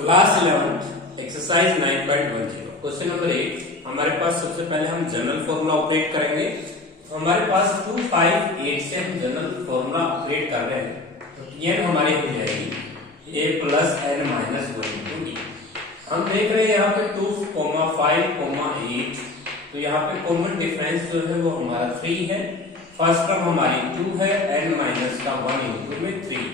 Class 11 exercise 9.10 question number 8 हमारे पास सबसे पहले हम जनरल फॉर्मूला ऑपरेट करेंगे। तो हमारे पास 258 से हम जनरल फॉर्मूला ऑपरेट कर रहे हैं तो Tn हमारी हो जाएगी a प्लस n माइनस 1 हम देख रहे हैं यहाँ पे 2, 5, 8 तो यहाँ पे कॉमन डिफरेंस जो है वो हमारा 3 है। फर्स्ट टर्म हमारी 2 है n माइनस का 1 इनटू में 3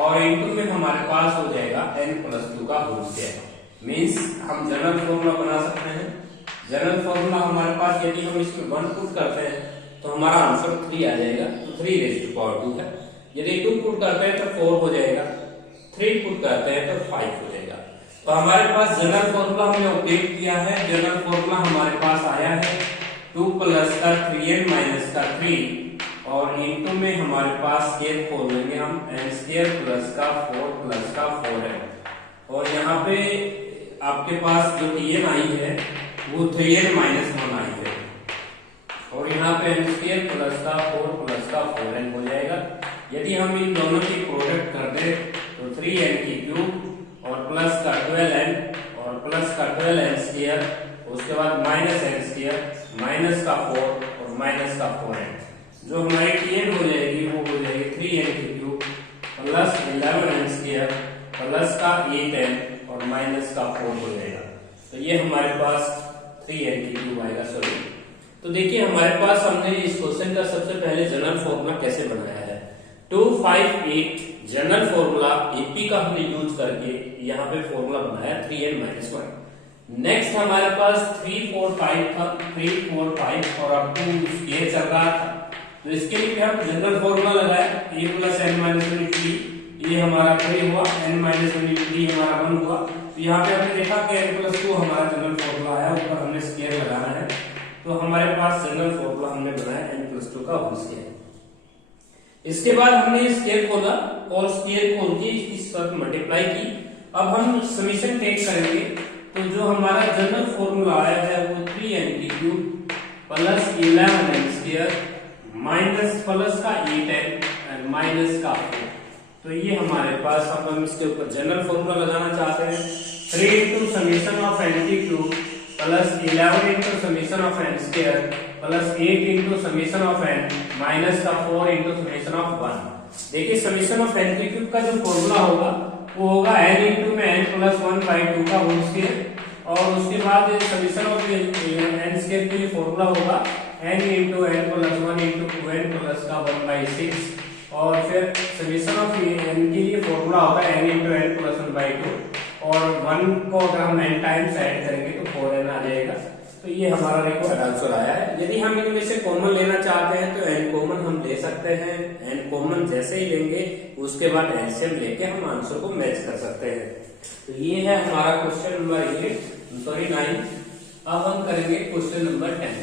और इनटू में हमारे पास हो जाएगा n प्लस 2 का होल स्क्वायर। मींस हम जनरल फॉर्मूला बना सकते हैं। जनरल फॉर्मूला हमारे पास यदि हम इसमें 1 पुट करते हैं तो हमारा आंसर 3 आ जाएगा। तो 3 रेज़ टू पावर 2 है। यदि 2 पुट करते हैं तो 4 हो जाएगा, 3 पुट करते हैं तो 5 हो जाएगा। तो हमारे पास जनरल फॉर्मूला हमने ऑपरेट किया है। जनरल फॉर्मूला हमारे पास आया है 2 प्लस का 3n माइनस का 3 और इनटू में हमारे पास स्क्वायर खोल लेंगे हम n स्क्वायर प्लस का 4 प्लस का 4 है और यहाँ पे आपके पास जो Tn आई है वो 3n माइनस 1 आई है और यहाँ पे n स्क्वायर प्लस का 4 प्लस का 4n हो जाएगा। यदि हम इन दोनों की प्रोडक्ट कर दे तो 3n की क्यूब और प्लस का 12n और प्लस का 12n स्क्वायर, उसके बाद माइनस n स्क्वायर माइनस का 4 और माइनस का 4n। जो हमारी Tn हो जाएगी वो हो जाएगी 3n की cube plus 11n square plus का 8n और माइनस का 4 हो जाएगा। तो ये हमारे पास 3n की क्यूब आएगा। सॉरी, तो देखिए हमारे पास हमने इस क्वेश्चन का सबसे पहले जनरल फॉर्मूला कैसे बनाया है। 258 जनरल फॉर्मूला AP का हमने यूज करके यहाँ पे फॉर्मूला बनाया 3n माइनस 1। नेक्स्ट हमारे पास 3, 4, 5 था, 3, 4, 5 और अब 2 स्क्वायर चल रहा था। तो इसके लिए हम जनरल फॉर्मूला लगाए a प्लस n माइनस 1 ये हमारा 3 हुआ, n माइनस 1 हमारा 1 हुआ। तो यहाँ पे हमने देखा कि n प्लस 2 हमारा जनरल फॉर्मूला आया, ऊपर हमने स्क्वायर लगाना है। तो हमारे पास जनरल फॉर्मूला हमने बनाया n प्लस 2 का होल स्क्वायर। इसके बाद हमने स्क्वायर खोला और स्क्वायर खोल के इसकी साथ मल्टीप्लाई की। अब हम समीशन टेक करेंगे तो जो हमारा जनरल फॉर्मूला आया है वो 3n की cube plus 11n square minus plus का 8n और माइनस का 4। तो ये हमारे पास हम इसके ऊपर जनरल फॉर्मूला लगाना चाहते हैं 3 इंटू समीशन ऑफ n की cube plus 11 into summation of n square plus 8 into summation of n minus का 4 इंटू समीशन ऑफ 1। देखिए समीशन ऑफ n की क्यूब का जो फॉर्मूला होगा वो होगा n इंटू में n प्लस 1 बाई 2 का होल स्क्वायर और उसके बाद समीशन ऑफ n स्क्वायर के लिए फॉर्मूला होगा n into n plus 1 into 2n plus का 1 बाई 6 और फिर समीशन ऑफ n के लिए फॉर्मूला होगा n into n plus 1 by 2 और 1 को अगर हम n टाइम्स ऐड करेंगे तो 4n आ जाएगा। तो ये हमारा रिक्वायर्ड आंसर आया है। यदि हम इनमें से कॉमन लेना चाहते हैं तो n कॉमन हम ले सकते हैं। n कॉमन जैसे ही लेंगे उसके बाद एलसीएम लेके हम आंसर को मैच कर सकते हैं। तो ये है हमारा क्वेश्चन नंबर 9। अब हम करेंगे क्वेश्चन नंबर 10।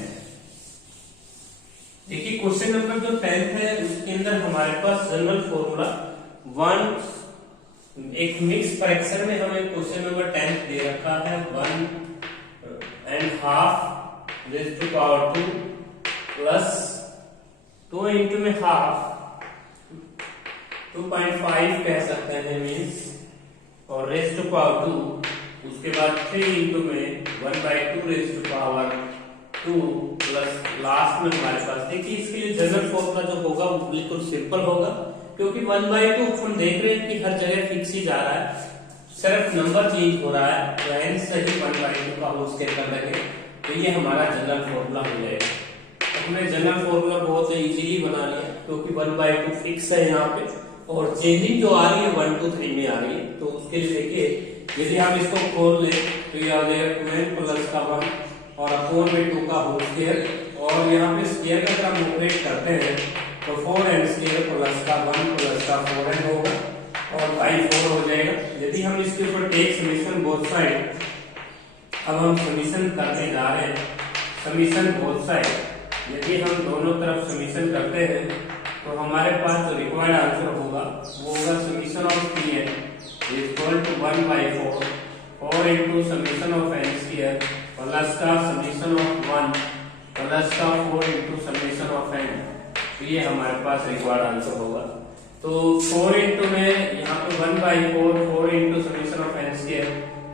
देखिए क्वेश्चन नंबर जो 10 है उसके अंदर हमारे पास जनरल फॉर्मूला 1 एक मिक्स फ्रैक्शन में हमें क्वेश्चन नंबर 10 दे रखा है 1.5 raise to power 2 plus 2 into में हाफ 2.5 कह सकते हैं मीन्स और रेज़ टू पावर 2 उसके बाद 3 इंटू में 1/2 raise to power 2 plus last में हमारे पास देखिए इसके लिए जनरल फॉर्मूला जो होगा वो बिल्कुल सिंपल होगा क्योंकि 1/2 हम देख रहे हैं कि हर जगह फिक्स ही जा रहा है, सिर्फ नंबर चेंज हो रहा है। तो n सही 1/2 का होल स्क्वायर कर लेंगे तो ये हमारा जनरल फॉर्मूला हो जाएगा। हमने जनरल फॉर्मूला बहुत इजीली बना लिया क्योंकि 1/2 फिक्स है यहाँ पे और चेंजिंग जो आ रही है 1 to 3 में आ रही है। तो उसके लिए देखिए यदि हम इसको खोल ले तो ये आ जाएगा 2n प्लस का 1 और अपोन में 2 का होल स्क्वायर और यहाँ पे स्क्वायर का अगर हम ऑपरेट करते हैं तो 4n स्क्वायर प्लस का 1 प्लस का 4n होगा और बाई 4 हो जाएगा। यदि हम इसके ऊपर टेक समीशन बोथ साइड, अब हम समीशन करने जा रहे हैं समीशन बोथ साइड। यदि हम दोनों तरफ समीशन करते हैं तो हमारे पास जो रिक्वायर्ड आंसर होगा वो होगा summation of Tn is equal to 1/4 4 into summation of n square plus का समीशन ऑफ 1 प्लस का 4 इंटू समीशन ऑफ n। तो ये हमारे पास रिक्वायर्ड आंसर होगा। तो 4 इंटू में यहाँ पे 1/4 4 into summation of n square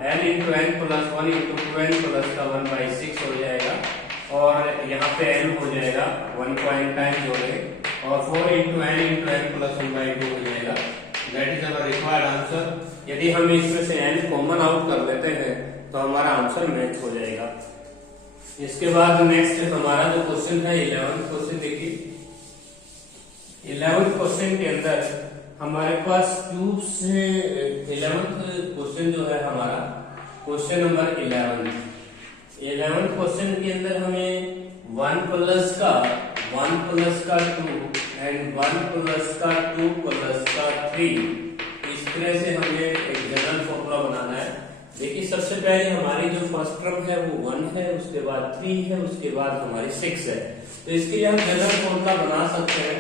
n into n plus one into two n plus का 1/6 हो जाएगा, और यहाँ पे n हो जाएगा 1 को n टाइम जोड़ेंगे, और 4 इंटू एन प्लस 1/2 हो जाएगा। That is our required answer. यदि हम इसमें से n कॉमन आउट कर लेते हैं तो हमारा आंसर मैच हो जाएगा। इसके बाद नेक्स्ट हमारा जो क्वेश्चन है 11th क्वेश्चन देखिए। 11th क्वेश्चन के अंदर हमारे पास क्यूब से 11th क्वेश्चन जो है हमारा क्वेश्चन नंबर 11th क्वेश्चन के अंदर हमें 1 प्लस का 2 एंड 1 प्लस का 2 प्लस का 3 इस तरह से हमें एक जनरल फॉर्मूला बनाना है। देखिए सबसे पहले हमारी जो फर्स्ट टर्म है वो 1 है, उसके बाद 3 है, उसके बाद हमारी 6 है। तो इसके लिए हम जनरल फॉर्मूला बना सकते हैं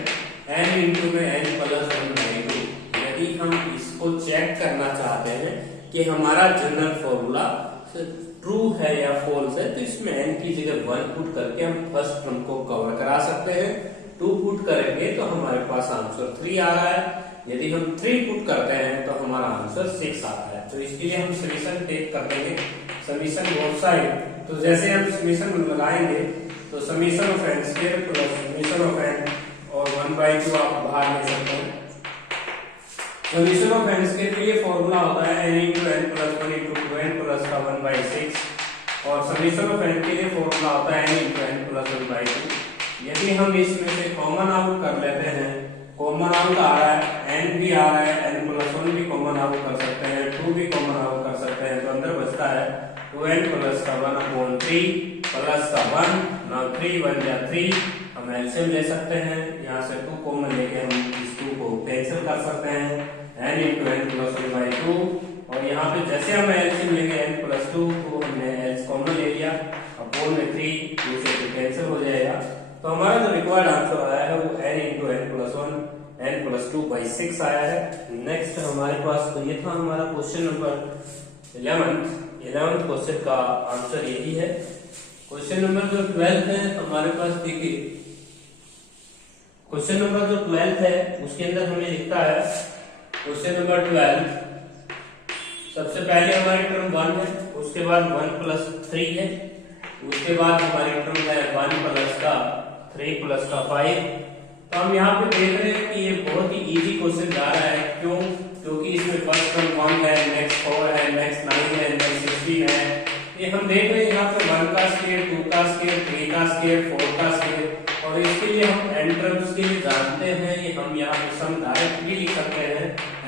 n इंटू में n प्लस 1/2। यदि हम इसको चेक करना चाहते हैं कि हमारा जनरल फॉर्मूला ट्रू है या फॉल्स है, तो इसमें n की जगह 1 पुट करके हम फर्स्ट टर्म को कवर करा सकते हैं। 2 पुट करेंगे तो हमारे पास आंसर 3 आ रहा है। यदि हम 3 पुट करते हैं तो हमारा आंसर 6 आता है। तो इसके लिए हम समीशन टेक कर देंगे, समीशन बोथ साइड। तो जैसे हम समीशन लगाएंगे तो summation of n square plus summation of n और 1/2 आप बाहर ले सकते हैं। समीशन ऑफ n स्क्वायर के लिए फॉर्मूला होता है n into n plus 1 into 2n plus का 1/6, और समीशन ऑफ n के लिए फॉर्मूला होता है n इंटू n प्लस 1/2। यदि हम इसमें से कॉमन आउट कर लेते हैं, कॉमन आउट आ रहा है n भी आ रहा है, n प्लस 1 भी कॉमन आउट कर सकते हैं, 2 भी कॉमन आउट कर सकते हैं, तो अंदर बचता है 2n प्लस का 1/3 प्लस का 1। नाउ 3 1 जा 3, हम एलसीएम ले सकते हैं, यहाँ से 2 कॉमन लेके हम इस 2 को कैंसिल कर सकते हैं, n इंटू n प्लस 1/2। और यहाँ पे जैसे हम एलसीएम लेंगे n प्लस 2, तो हमने एल्स कॉमन ले लिया, अपोन में 3 2 से कैंसिल हो जाएगा। तो हमारा जो रिक्वायर्ड आंसर आया है वो n into n plus 1 n plus 2/6 आया है। नेक्स्ट हमारे पास तो ये था हमारा क्वेश्चन नंबर 11th क्वेश्चन का आंसर यही है। क्वेश्चन नंबर जो 12 है हमारे पास देखिए, क्वेश्चन नंबर जो 12 है उसके अंदर हमें लिखता है क्वेश्चन नंबर 12, सबसे पहले हमारी टर्म 1 है, उसके बाद 1 प्लस 3 है, उसके बाद हमारी टर्म है 1 प्लस का 3 प्लस का 5। तो हम यहाँ पे देख रहे हैं कि ये बहुत ही इजी क्वेश्चन जा रहा है। क्यों? क्योंकि इसमें फर्स्ट टर्म 1 है, नेक्स्ट 4 है, नेक्स्ट 9 है, नेक्स्ट 16 है। ये हम देख रहे हैं यहाँ पे 1 का स्क्वायर, 2 का स्क्वायर, 3 का स्क्वायर, 4 का स्क्वायर, और इसके लिए हम n टर्म्स के लिए जानते हैं कि हम यहाँ पे सम डायरेक्टली लिख सकते हैं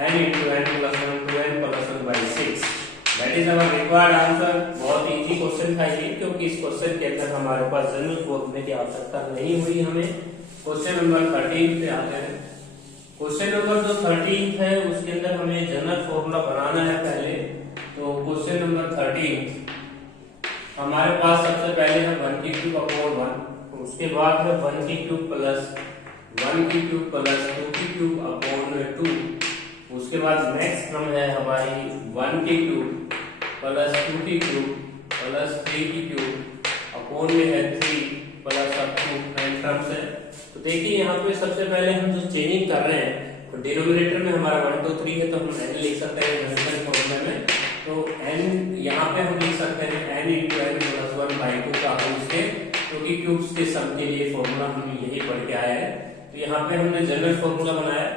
n into n plus 1 two n plus 1/6। That is our required answer. बहुत इजी क्वेश्चन था ये, क्योंकि इस क्वेश्चन के अंदर हमारे पास जनरल फॉर्मूले की आवश्यकता नहीं हुई हमें। क्वेश्चन नंबर 13 पे आते हैं। क्वेश्चन नंबर जो 13 है उसके अंदर हमें जनरल फॉर्मूला बनाना है पहले। तो क्वेश्चन नंबर 13 हमारे पास सबसे पहले है 1 की क्यूब अपॉन 1, उसके बाद है 1 की क्यूब प्लस 1 की क्यूब प्लस 2 की क्यूब अपॉन 2, उसके बाद नेक्स्ट टर्म है हमारी 1 की क्यूब प्लस 2 की क्यूब प्लस 3 की क्यूब अपॉन में है 3 प्लस अप टू 9 टर्म्स है। तो देखिए यहाँ पे सबसे पहले हम जो चेंजिंग कर रहे हैं, तो डिनोमिनेटर में हमारा 1 2 3 है, तो हम n लिख सकते हैं डिफरेंशियल फॉर्मूला में। तो n यहाँ पे हम लिख सकते हैं n इंटू n प्लस 1/2 का होल स्क्वायर, क्योंकि क्यूब्स के सम के लिए फॉर्मूला हम यही पढ़ के आए हैं। तो यहाँ पे हमने जनरल फॉर्मूला बनाया।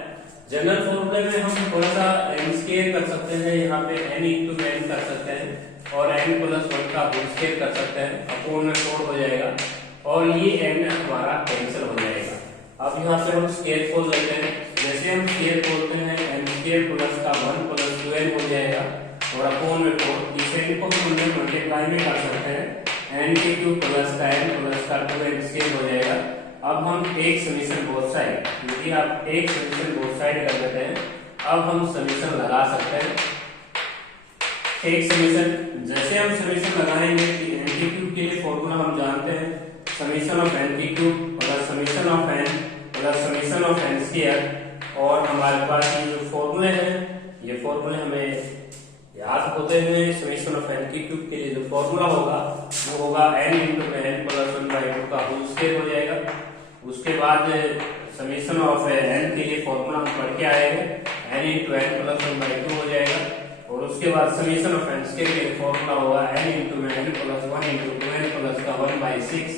जनरल फॉर्मूले में हम थोड़ा सा n स्क्वायर कर सकते हैं, यहाँ पे n इंटू n कर सकते हैं, और n प्लस 1 का होल स्क्वायर कर सकते हैं, अपॉन में 4 हो जाएगा, और ये n हमारा कैंसिल हो जाएगा। अब यहाँ पे हम स्क्वायर खोल लेते हैं। जैसे हम स्क्वायर खोलते हैं n स्क्वायर प्लस का 1 प्लस 2n हो जाएगा, और अपॉन में 4। इस n को हम मल्टीप्लाई में कर सकते हैं, n की क्यूब प्लस का n प्लस का 2n स्क्वायर हो जाएगा। अब हम टेक समीशन बोथ साइड, यदि आप टेक समीशन बोथ साइड कर देते हैं, अब हम समीशन लगा सकते हैं। टेक समीशन, जैसे हम समीशन लगाएंगे कि n की क्यूब के लिए फॉर्मूला हम जानते हैं, समीशन ऑफ n की cube plus summation of n plus summation of n square, और हमारे पास ये जो फॉर्मूले हैं ये फॉर्मूले हमें याद होते हैं। समीशन ऑफ n की क्यूब के लिए जो फॉर्मूला होगा वो होगा n इंटू n प्लस 1/2 का होल स्क्वायर हो जाएगा। उसके बाद समीशन ऑफ n के लिए फॉर्मूला हम पढ़ के आए हैं, n इंटू n प्लस 1/2 हो जाएगा, और उसके बाद समीशन ऑफ एन स्क्वायर के लिए फॉर्मूला होगा n into n plus 1 into 2n plus का 1/6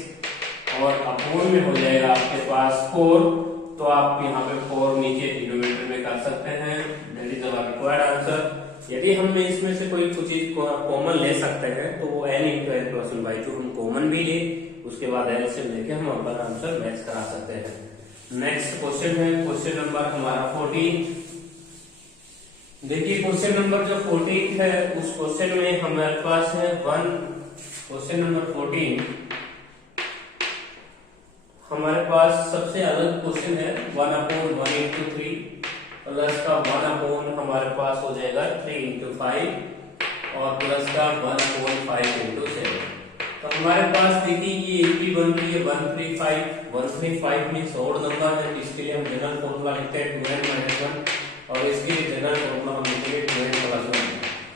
और अपोन में हो जाएगा आपके पास 4। तो आप यहाँ पे 4 नीचे डिनोमिनेटर में कर सकते हैं। That is our required answer. यदि हम इसमें से कोई कुछ चीज कॉमन ले सकते हैं तो वो n इंटू एन प्लस 1/2 हम कॉमन भी ले, उसके बाद एलसीएम लेके हम अपना आंसर मैच करा सकते हैं। नेक्स्ट क्वेश्चन है क्वेश्चन नंबर हमारा 14। देखिए क्वेश्चन नंबर जो 14 है उस क्वेश्चन में हमारे पास है क्वेश्चन नंबर 14 हमारे पास सबसे अलग क्वेश्चन है 1/1 इंटू 3 प्लस का 1/, हमारे पास हो जाएगा 3 इंटू 5 और प्लस का 1/5 इंटू 7। तो हमारे पास देखिए ये एक ही बन रही है 135 मीन्स ओड नंबर है, इसके लिए हम जनरल फॉर्मूला लिखते हैं 2n - 1 और इसके लिए जनरल फॉर्मूला हम लिखेंगे 2n + 1।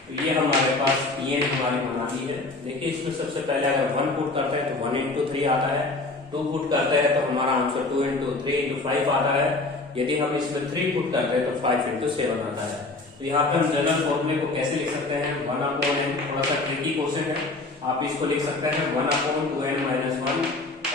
तो ये हमारे पास pn हमारी बना ली है। देखिए इसमें सबसे पहले अगर 1 पुट करते हैं तो 1 इंटू 3 आता है, 2 पुट करते हैं तो हमारा आंसर 2 इंटू 3 इंटू 5 आता है। यदि हम इसमें 3 पुट करते हैं तो 5 इंटू 7 आता है। तो यहाँ पे हम जनरल फॉर्मूले को कैसे लिख सकते हैं 1/n, थोड़ा सा ट्रिकी क्वेश्चन है, आप इसको लिख सकते हैं 1/2n - 1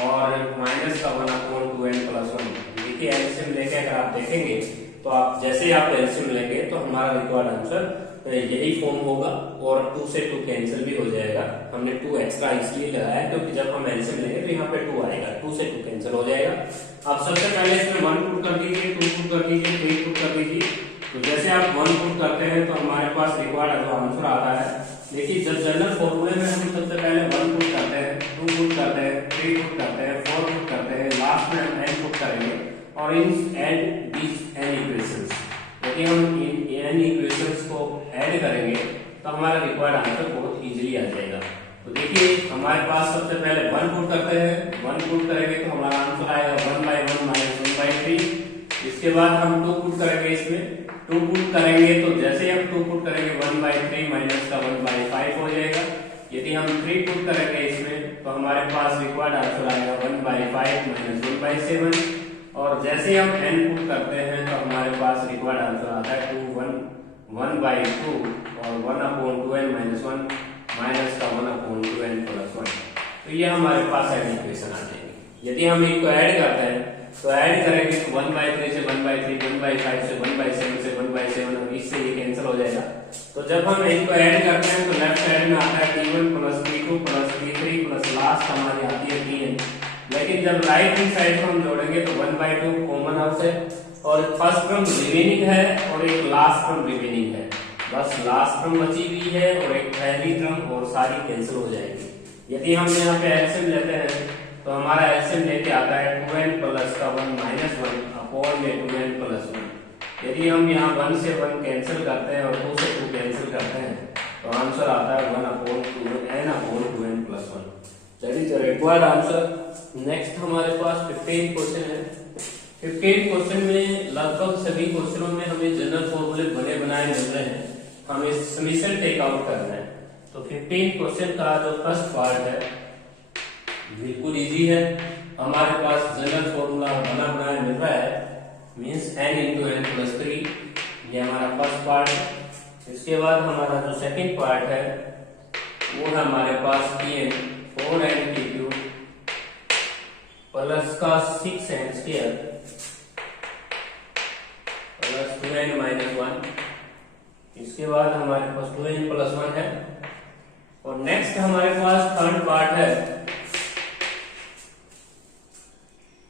और माइनस का 1/2n + 1। देखिए एलसीएम लेके अगर आप देखेंगे तो आप जैसे आप एलसीएम लेंगे तो हमारा रिक्वायर्ड आंसर यही फॉर्म होगा और 2 से 2 कैंसिल भी हो जाएगा। हमने 2 एक्स्ट्रा इसलिए लगाया क्योंकि जब हम एलसीएम लेंगे तो यहाँ पे 2 आएगा, 2 से 2 कैंसिल हो जाएगा। अब सबसे पहले इसमें 1 पुट कर दीजिए, 2 पुट कर दीजिए, 3 पुट कर दीजिए। तो जैसे आप 1 पुट करते हैं तो हमारे पास रिक्वायर्ड जो आंसर आता है, देखिए जब जनरल फॉर्मूले में हम सबसे पहले 1 पुट करते हैं, 2 पुट करते हैं, 3 पुट करते हैं, 4 पुट करते हैं, लास्ट में हम n पुट करेंगे और इन ऐड दिस n इक्वेशंस। यदि हम इन n इक्वेशंस को ऐड करेंगे तो हमारा रिक्वायर्ड आंसर बहुत इजीली आ जाएगा। तो देखिए हमारे पास सबसे पहले 1 पुट करते हैं, 1 पुट करेंगे तो हमारा आंसर आएगा 1/1 - 1/3। इसके बाद हम 2 पुट करेंगे, इसमें 2 पुट करेंगे तो जैसे हम 2 पुट करेंगे 1/3 माइनस का 1/5 हो जाएगा। यदि हम 3 पुट करेंगे इसमें तो हमारे पास रिक्वायर्ड आंसर आएगा 1/5 - 1/7 और जैसे हम n पुट करते हैं तो हमारे पास रिक्वायर्ड आंसर आता है 1/2 और 1/2n - 1 माइनस का 1/2n + 1। तो ये हमारे पास n इक्वेशन आ जाएगी। यदि हम इनको ऐड करते हैं तो ऐड करेंगे तो 1/3 से 1/3, 1/5 से 1/7 से 1/7 और इससे ये कैंसिल हो जाएगा। तो जब हम इनको ऐड करते हैं तो लेफ्ट साइड में आता है t1 + t2 + t3 plus last हमारी आती है tn। लेकिन जब राइट हैंड साइड को हम जोड़ेंगे तो 1/2 कॉमन आउट है और फर्स्ट टर्म रिमेनिंग है और एक लास्ट टर्म रिमेनिंग है, बस लास्ट टर्म बची हुई है और एक पहली टर्म और सारी कैंसिल हो जाएगी। यदि हम यहाँ पे एलसीएम लेते हैं तो हमारा एलसीएम लेके आता है 2n + का 1 - 1 अपॉन में 2n + 1। यदि हम यहाँ 1 से 1 कैंसिल करते हैं और 2 से 2 कैंसिल करते हैं तो आंसर आता है 1/2n + 1। That is the required answer. Next हमारे पास 15 क्वेश्चन है। 15 क्वेश्चन में लगभग सभी क्वेश्चनों में हमें जनरल फॉर्मूले बने बनाए मिल रहे हैं, हमें समीशन टेक आउट करना है। तो 15 क्वेश्चन का जो फर्स्ट पार्ट है बिल्कुल इजी है। हमारे पास जनरल फॉर्मूला बना बनाया मिल रहा है, मींस n × n + 3, ये हमारा फर्स्ट पार्ट है। इसके बाद हमारा जो सेकंड पार्ट है वो है हमारे पास tn 4n³ प्लस का 6n² प्लस 2n - 1। इसके बाद हमारे पास 2n + 1 है और नेक्स्ट हमारे पास थर्ड पार्ट है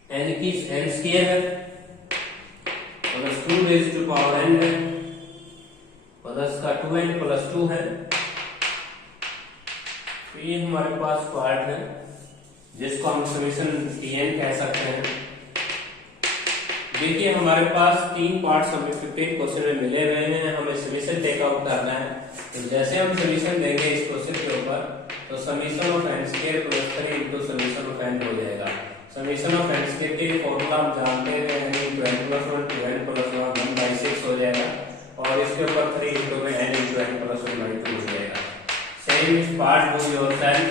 n² है प्लस 2n है प्लस का 2n + 2 है। तो ये हमारे पास पार्ट है जिसको हम समीशन tn कह सकते हैं। देखिए हमारे पास 3 पार्ट्स हमें 15 क्वेश्चन में मिले हुए हैं, हमें समीशन टेक आउट करना है। तो जैसे हम समीशन देंगे इस क्वेश्चन के ऊपर तो summation of n² + 3 × summation of n हो जाएगा। समीशन ऑफ n² के फॉर्मूला हम जानते हैं n × n + 1 2n + 1 1/6 हो जाएगा और इसके ऊपर 3 × n × n + 1/2 हो जाएगा। सेम पार्ट डू योरसेल्फ,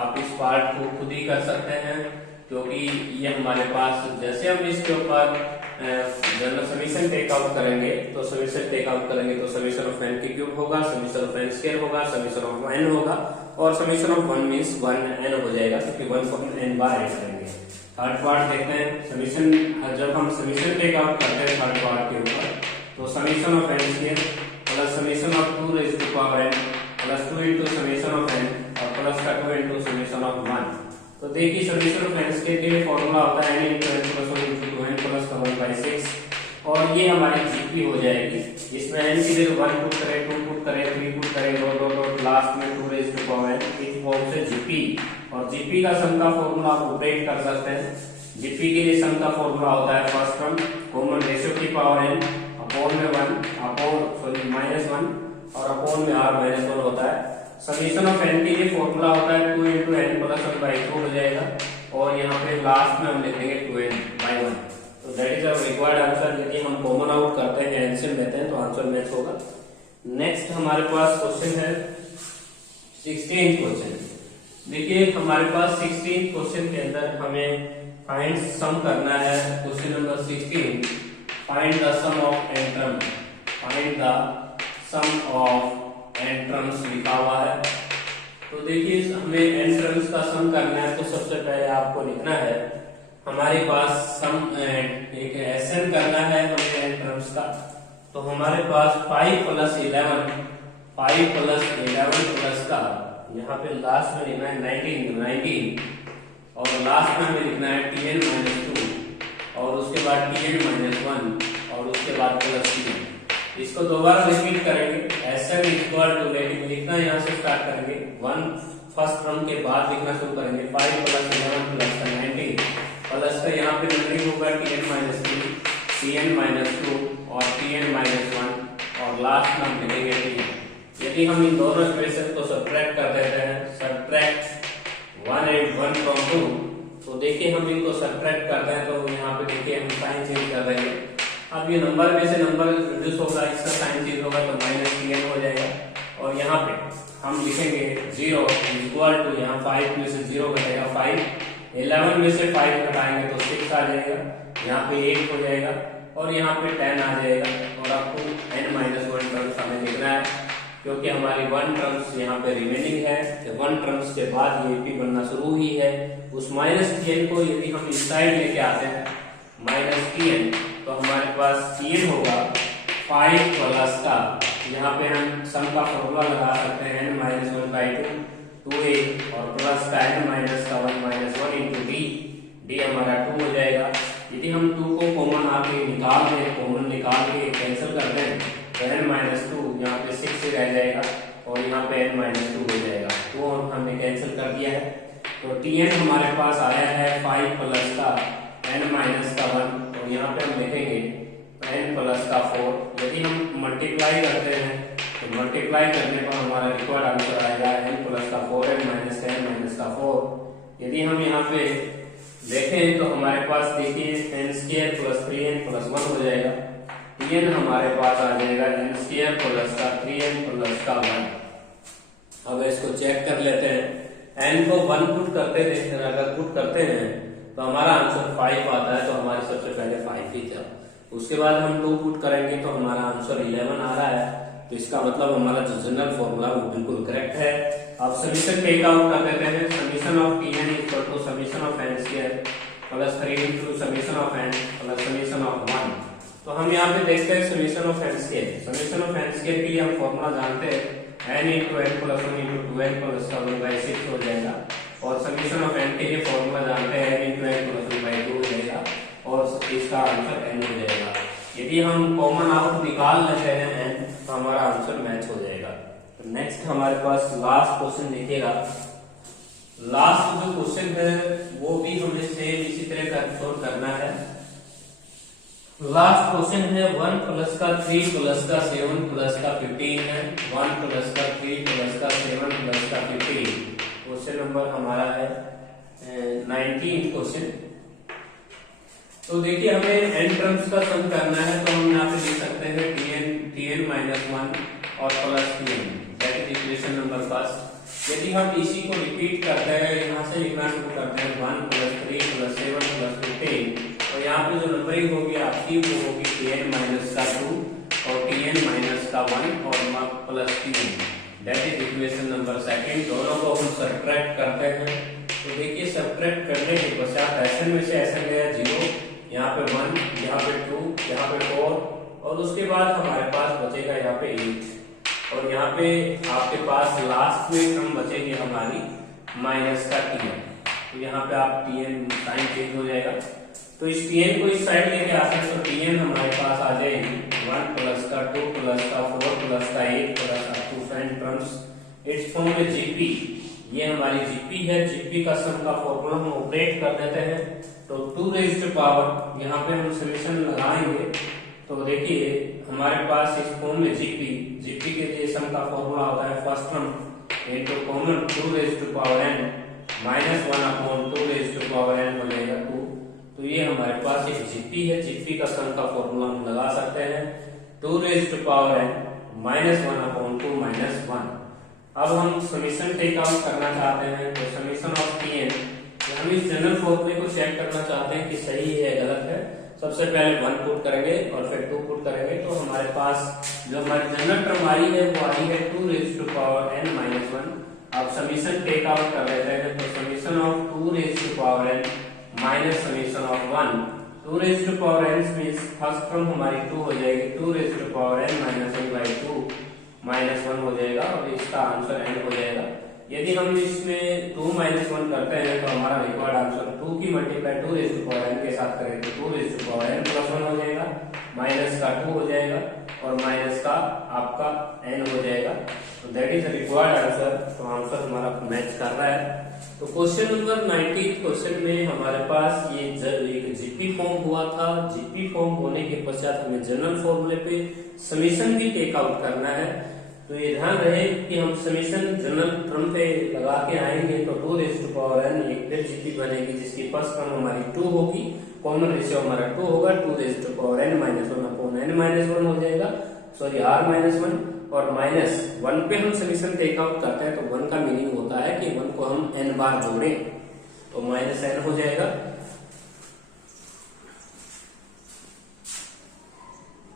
आप इस पार्ट को खुद ही कर सकते हैं क्योंकि ये हमारे पास जैसे हम इसके ऊपर जनरल समीशन टेक आउट करेंगे तो समीशन ऑफ n की क्यूब होगा, समीशन ऑफ n स्क्वायर होगा, समीशन ऑफ n होगा और समीशन ऑफ 1 मींस 1n हो जाएगा क्योंकि 1 को हम n बार ऐड करेंगे। थर्ड पार्ट देखते हैं समीशन, जब हम समीशन टेक आउट करते हैं थर्ड पार्ट के ऊपर तो summation of n square plus summation of 2 raise to power n plus 2 into summation of n और प्लस का 2 इनटू समीशन ऑफ 1। तो देखिए समीशन ऑफ n स्क्वायर के लिए फॉर्मूला होता है n into n plus 1 into 2n plus का 1/6 और ये हमारी जीपी हो जाएगी। इसमें n की जगह 1 पुट करें, 2 पुट करें, 3 पुट करें, डॉट लास्ट में 2 रेज़ टू पावर n इस फॉर्म से जीपी। और जीपी का सम का फॉर्मूला आप ऑपरेट कर सकते हैं। जीपी के लिए सम का फॉर्मूला होता है फर्स्ट टर्म कॉमन रेशियो की पावर n अपॉन में 1 माइनस 1 और अपॉन में r माइनस 1 होता है। समीशन ऑफ n के लिए फॉर्मूला होता है 2 इनटू n प्लस 1/2 हो जाएगा और यहाँ पे लास्ट में हम लिखेंगे 2n/1। तो that is our required answer. यदि हम कॉमन आउट करते हैं एलसीएम लेते हैं तो आंसर मैच होगा। नेक्स्ट हमारे पास क्वेश्चन है 16th क्वेश्चन। देखिए हमारे पास 16th क्वेश्चन के अंदर हमें फाइंड सम करना है। Question number 16 find the sum of n term, find the sum of n terms लिखा हुआ है। तो देखिए हमें n टर्म्स का सम करना है तो सबसे पहले आपको लिखना है हमारे पास सम एक एसएन करना है हमें n टर्म्स का। तो हमारे पास 5 प्लस 11 प्लस का यहाँ पे लास्ट में लिखना है 19 और लास्ट में हमें लिखना है tn माइनस 2 और उसके बाद tn माइनस 1 और उसके बाद प्लस tn। इसको दोबारा रिपीट करेंगे एसएन इक्वल टू, लेकिन लिखना यहाँ से स्टार्ट करेंगे 1 फर्स्ट टर्म के बाद लिखना शुरू करेंगे 5 प्लस 11 प्लस का 19 प्लस का यहाँ पे नंबरिंग होगा tn माइनस 3 tn माइनस 2 और tn माइनस 1 और लास्ट में हम लिखेंगे tn। यदि हम इन दोनों एक्सप्रेशन को सब्ट्रैक्ट कर देते हैं, सब्ट्रैक्ट 1 and 1 from 2, तो देखिए हम इनको सब्ट्रैक्ट करते हैं तो यहाँ पे देखिए हम साइन चेंज कर रहे हैं। अब ये नंबर में से नंबर रिड्यूस होगा, इसका साइन चेंज होगा तो माइनस tn हो जाएगा और यहाँ पे हम लिखेंगे 0 इक्वल टू, यहाँ 5 में से 0 घटेगा 5, 11 में से 5 घटाएंगे तो 6 आ जाएगा, यहाँ पे 8 हो जाएगा और यहाँ पे 10 आ जाएगा और आपको n माइनस 1 टर्म्स हमें लिखना है क्योंकि हमारी 1 टर्म्स यहाँ पे रिमेनिंग है। 1 टर्म्स के बाद ये p बनना शुरू ही है। उस माइनस tn को यदि हम इस साइड लेके आते हैं माइनस tn तो हमारे पास tn होगा 5 प्लस का, यहाँ पे हम सम का फॉर्मूला लगा सकते हैं n माइनस 1/2 2a और प्लस का n माइनस का 1 माइनस 1 इंटू d हमारा 2 हो जाएगा। यदि हम 2 को कॉमन आके निकाल दें, कॉमन निकाल के कैंसिल कर दें तो n माइनस 2 यहाँ पे 6 से रह जाएगा और यहाँ पे n माइनस 2 हो जाएगा, तो हमने कैंसिल कर दिया है। तो tn हमारे पास आया है 5 प्लस का n माइनस का 1 और यहाँ पे हम लिखेंगे n प्लस का 4। यदि हम मल्टीप्लाई करते हैं तो मल्टीप्लाई करने पर हमारा रिक्वायर्ड आंसर आएगा n प्लस का 4n माइनस का n माइनस का 4। यदि हम यहाँ पे देखें तो हमारे पास देखिए n square plus 3n plus 1 हो जाएगा, tn हमारे पास आ जाएगा n स्क्वायर प्लस का 3n प्लस का 1। अब इसको चेक कर लेते हैं, n को 1 पुट करते देखते हैं, अगर पुट करते हैं तो हमारा आंसर 5 आता है, तो हमारे सबसे पहले 5 ही था। उसके बाद हम 2 पुट करेंगे तो हमारा आंसर 11 आ रहा है, तो इसका मतलब हमारा जो जनरल फॉर्मूला वो बिल्कुल करेक्ट है। अब समीशन टेक आउट कर देते हैं, summation of tn equal to summation of n square plus 3 into summation of n plus summation of 1। तो हम यहाँ पे देखते हैं summation of n square. Summation of n square के लिए हम फॉर्मूला जानते हैं n into n plus 1 into 2n plus का 1/6 हो जाएगा और समीशन ऑफ n के लिए फॉर्मूला जानते हैं n इनटू n प्लस 1/2 हो जाएगा और इसका आंसर n हो जाएगा। यदि हम कॉमन आउट निकाल लेते हैं n तो हमारा आंसर मैच हो जाएगा। तो नेक्स्ट हमारे पास लास्ट क्वेश्चन देखिएगा। लास्ट जो क्वेश्चन है वो भी हमें सेम इसी तरह का सोल्व करना है। लास्ट क्वेश्चन है 1 प्लस का 3 प्लस का 7 प्लस का 15 है। 1 प्लस का 3 प्लस का 7 प्लस का 15। क्वेश्चन नंबर हमारा है 19th क्वेश्चन। तो देखिए हमें n टर्म्स का सम करना है, तो हम यहाँ पे लिख सकते हैं tn माइनस 1 और plus tn, that is equation number first. यदि हम इसी को रिपीट करते हैं, यहाँ से लिखना शुरू करते हैं 1 प्लस 3 प्लस 7 प्लस 15 और यहाँ पे जो नंबरिंग होगी आपकी वो होगी Tn माइनस का 2 और Tn माइनस का 1 और plus Tn। That is equation number second. दोनों को हम सब्ट्रैक्ट करते हैं। तो देखिए सब्ट्रैक्ट करने के पश्चात Sn में से Sn गया 0, यहाँ पे 1, यहाँ पे 2, यहाँ पे 4 और उसके बाद हमारे पास बचेगा यहाँ पे 8 और यहाँ पे आपके पास लास्ट में टर्म बचेगी हमारी माइनस का Tn। तो यहाँ पे आप Tn साइन चेंज हो जाएगा। तो इस Tn को इस साइड लेके आते हैं तो Tn हमारे पास आ जाएगी 1 प्लस का 2 प्लस का 4 प्लस का 8 प्लस का 2 साइन टर्म्स इट्स फॉर्म में Gp। ये हमारी Gp है। Gp का सम का फॉर्मूला हम ऑपरेट कर देते हैं। तो 2 रेज़ टू पावर यहाँ पे हम सॉल्यूशन लगाएंगे। तो देखिए हमारे पास इस फॉर्म में Gp के लिए सम का फॉर्मूला होता है first term into common 2 raise to power n minus 1 upon 2 raise to power n हो जाएगा 2। तो ये हमारे पास एक Gp है। Gp का सम का फॉर्मूला हम लगा सकते हैं 2 raise to power n minus 1 upon 2 minus 1। अब हम समीशन टेक आउट करना चाहते हैं। तो समीशन ऑफ Tn हम इस जनरल फॉर्मूले को चेक करना चाहते हैं कि सही है गलत है। सबसे पहले 1 पुट करेंगे और फिर 2 पुट करेंगे। तो हमारे पास जो हमारी जनरल टर्म आई है वो आई है 2 raise to power n minus 1। अब समीशन टेक आउट कर लेते हैं। तो summation of 2 raise to power n minus summation of 1। 2 raise to power n means first term हमारी 2 हो जाएगी 2 raise to power n minus 1 by 2 minus 1 हो जाएगा और इसका आंसर n हो जाएगा। यदि हम इसमें 2 माइनस 1 करते हैं तो हमारा रिक्वायर्ड आंसर 2 की multiply 2 raise to power n के साथ करेंगे तो 2 raise to power n plus 1 हो जाएगा, माइनस का 2 हो जाएगा और माइनस का आपका n हो जाएगा। तो दैट इज रिक्वायर्ड आंसर। तो आंसर हमारा मैच कर रहा है। तो क्वेश्चन नंबर 19 क्वेश्चन में हमारे पास ये एक जीपी फॉर्म हुआ था। जीपी फॉर्म होने के पश्चात हमें जनरल फॉर्मूले पे समीशन भी टेक आउट करना है। तो ये ध्यान रहे कि हम समीशन जनरल टर्म पे लगा के आएंगे तो 2 रेज़ टू पावर n एक फिर जीपी बनेगी जिसकी फर्स्ट टर्म हमारी 2 होगी, कॉमन रेशियो हमारा 2 होगा 2 raise to power n minus 1 upon n minus 1 हो जाएगा, सॉरी r माइनस 1 और माइनस 1 पे हम समीशन टेक आउट करते हैं। तो 1 का मीनिंग होता है कि 1 को हम n बार जोड़ें तो माइनस n हो जाएगा।